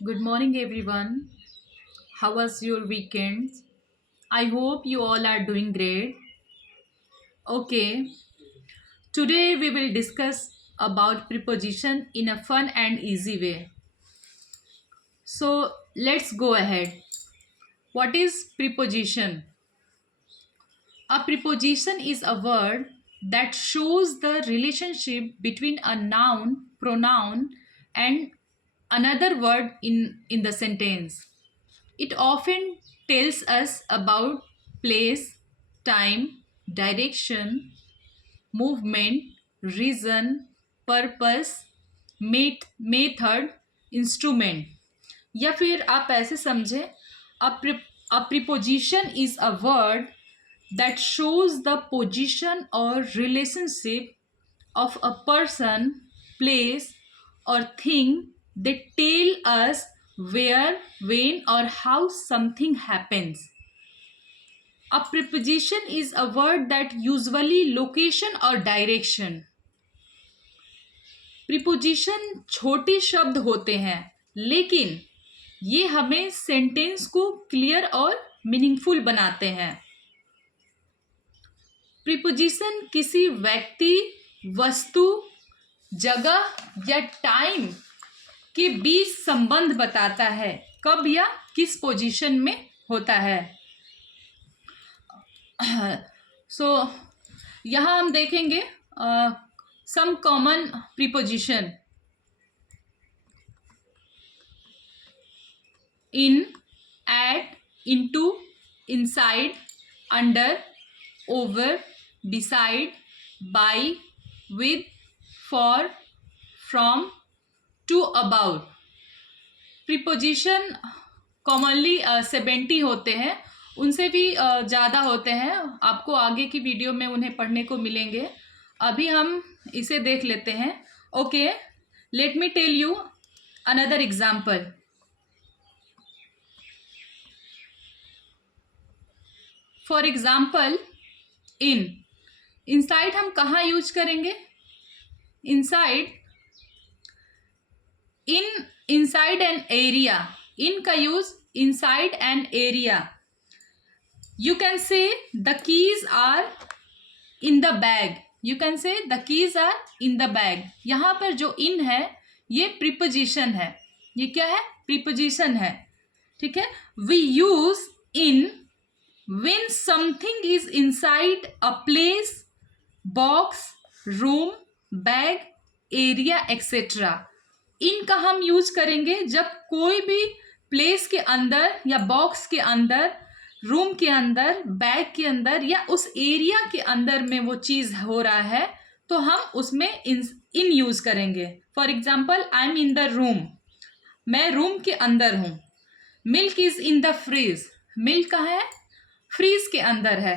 Good morning, everyone. How was your weekend? I hope you all are doing great. Okay, today we will discuss about preposition in a fun and easy way. So let's go ahead. What is preposition? A preposition is a word that shows the relationship between a noun, pronoun, and another word in the sentence. It often tells us about place, time, direction, movement, reason, purpose, method, instrument. या फिर आप ऐसे समझें, a preposition is a word that shows the position or relationship of a person, place, or thing. They tell us where, when, or how something happens. A preposition is a word that usually location or direction. Preposition छोटे शब्द होते हैं, लेकिन ये हमें sentence को clear और meaningful बनाते हैं. प्रीपोजिशन किसी व्यक्ति, वस्तु, जगह या टाइम के बीच संबंध बताता है, कब या किस पोजीशन में होता है. सो यहाँ हम देखेंगे some common preposition. In, at, into, inside, under, over, beside, by, with, for, from, to, about. Preposition commonly 70 होते हैं, उनसे भी ज़्यादा होते हैं. आपको आगे की वीडियो में उन्हें पढ़ने को मिलेंगे. अभी हम इसे देख लेते हैं. Okay, let me tell you another example. For example, inside हम कहाँ यूज करेंगे? Inside, inside an area. In का use inside an area. You can say the keys are in the bag. You can say the keys are in the bag. यहां पर जो इन है ये preposition है. ये क्या है? प्रीपोजिशन है. ठीक है. We use in when something is inside a place, box, room, bag, area, etc. इनका हम यूज करेंगे जब कोई भी प्लेस के अंदर या बॉक्स के अंदर, रूम के अंदर, बैग के अंदर या उस एरिया के अंदर में वो चीज़ हो रहा है, तो हम उसमें इन यूज करेंगे. For example, I am in the room. मैं रूम के अंदर हूँ. Milk is in the fridge. Milk कहाँ है? फ्रीज के अंदर है.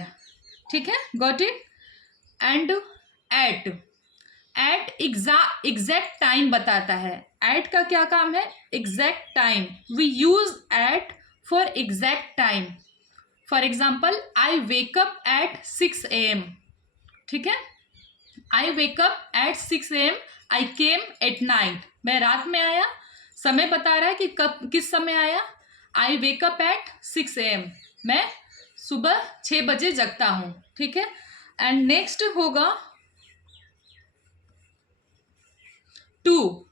ठीक है, got it. And at, at exact time बताता है. एट का क्या काम है? Exact time. We use at for exact time. For example, I wake up at 6 AM. ठीक है, I wake up at 6 AM. I came at night. मैं रात में आया. समय बता रहा है कि कब, किस समय आया. आई वेकअप एट 6 AM. मैं सुबह 6 बजे जगता हूं. ठीक है. एंड नेक्स्ट होगा टू.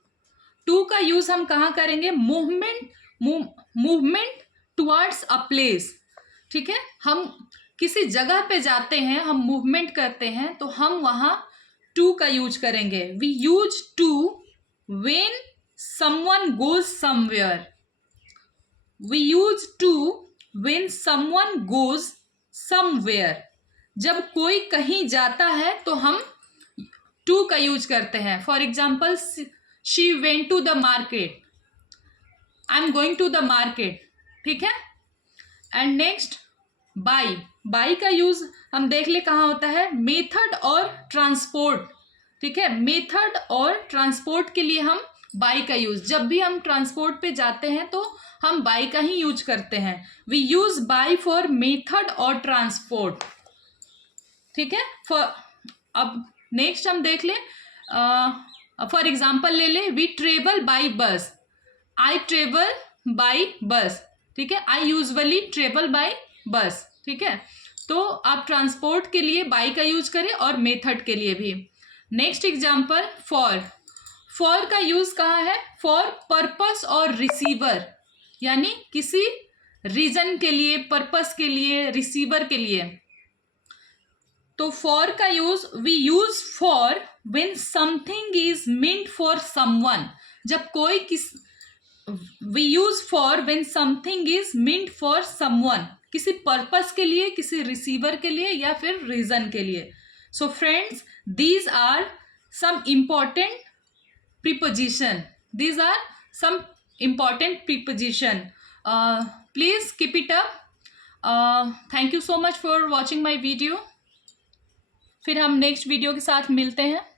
टू का यूज हम कहाँ करेंगे? Movement towards a place. ठीक है, हम किसी जगह पे जाते हैं, हम मूवमेंट करते हैं, तो हम वहां टू का यूज करेंगे. We use to when someone goes somewhere. We use to when someone goes somewhere. जब कोई कहीं जाता है तो हम टू का यूज करते हैं. For example, she went to the market. I'm going to the market. ठीक है. And next by. बाई का यूज हम देख ले कहाँ होता है? मेथड और ट्रांसपोर्ट. ठीक है, मेथड और ट्रांसपोर्ट के लिए हम बाई का यूज. जब भी हम ट्रांसपोर्ट पे जाते हैं तो हम बाई का ही यूज करते हैं. We use by for method और ट्रांसपोर्ट. ठीक है. अब नेक्स्ट हम देख ले. फॉर एग्जाम्पल ले ले, we travel by bus. I travel by bus, ठीक है, I usually travel by bus, ठीक है। तो आप ट्रांसपोर्ट के लिए बाई का यूज करें और मेथड के लिए भी। नेक्स्ट एग्जाम्पल फॉर, फॉर का यूज कहाँ है, फॉर पर्पस और रिसीवर, यानी किसी रीजन के लिए, पर्पस के लिए, रिसीवर के लिए। तो फॉर का use we use for when something is meant for someone, जब कोई किस we use for when something is meant for someone, किसी पर्पस के लिए, किसी रिसीवर के लिए या फिर रीजन के लिए। So friends, these are some important preposition, these are some important preposition. Please keep it up. Thank you so much for watching my video. फिर हम नेक्स्ट वीडियो के साथ मिलते हैं।